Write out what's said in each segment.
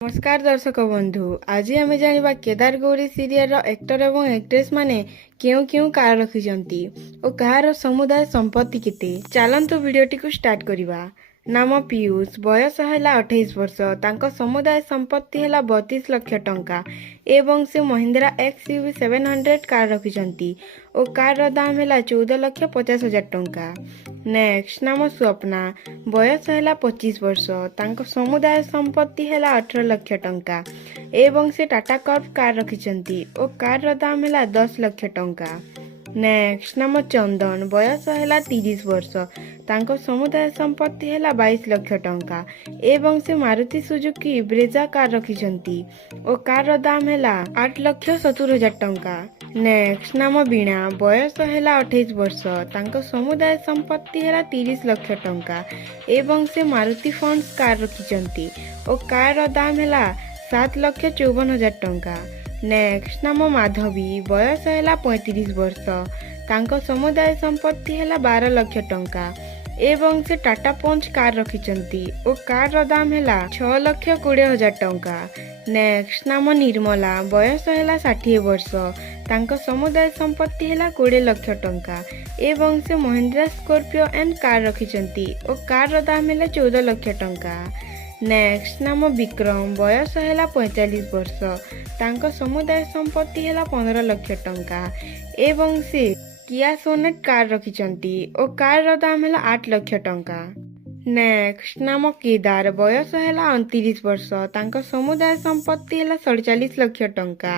नमस्कार दर्शक बंधु आज आम जाना केदार गौरी सीरियल एक्टर एवं एक्ट्रेस माने क्यों क्यों कार रखिछंती और कार समुदाय संपत्ति केते चलंतु वीडियोटी को स्टार्ट करिबा। नाम पीयूष बयस है 28 वर्ष तांको समुदाय संपत्ति है 32 लाख टंका एवं से महिंद्रा XUV 700 कार रखिछंती और कार रो दाम है 14,50,000 टंका। नेक्स्ट नाम स्वप्ना बयस है 25 वर्ष तांको समुदाय संपत्ति है 18 लाख टंका एवं से टाटा कर्व कार रखिछंती और कार रो दाम है 10 लाख टंका। नेक्स्ट नाम चंदन बयस है 30 वर्ष तांको समुदाय संपत्ति है 22 लाख टंका एवं से मारुति सुजुकी ब्रेजा कार रखिछंती और कार रो दाम है 8,70,000 टंका। नेक्स्ट नाम बीणा बयस है 28 वर्ष तांको समुदाय संपत्ति है 30 लाख टंका एवं से मारुति फंड्स कार रखिछंती और कार रो दाम है 7,54,000 टंका। नेक्स्ट नाम माधवी बयस है 35 वर्ष तांको समुदाय संपत्ति है 12 लाख टंका एवं से टाटा पंच कार रखिछंती और कार रो दाम है 6,20,000 टंका। नेक्स्ट नाम निर्मला बयस है 60 वर्ष तांको समुदाय संपत्ति है 20 लाख टंका एवं से महिंद्रा स्कॉर्पियो एंड कार रखिछंती और कार रो दाम है 14 लाख टंका। नेक्स्ट नाम विक्रम बयस है 45 वर्ष तांको समुदाय संपत्ति है 15 लाख टंका एवं से किया सोनेट कार रखिछंती और कार रो दाम है 8 लाख टंका। नेक्स्ट नाम केदार बयस है 29 वर्ष तांको समुदाय संपत्ति है 47 लाख टंका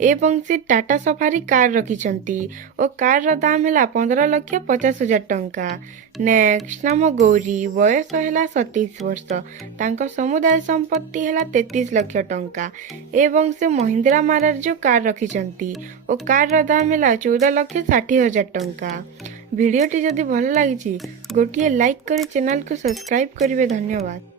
एवं से टाटा सफारी कार रखिछंती और कार रो दाम है 15,50,000 टंका। नेक्स्ट नाम गौरी बयस है 27 वर्ष तांको समुदाय संपत्ति है 33 लाख टंका एवं से महिंद्रा मारार्जो कार रखिछंती और कार रो दाम है 14,60,000 टंका। भिडियोटी जदि भल लगी गोटे लाइक कर चैनल को सब्सक्राइब करेंगे। धन्यवाद।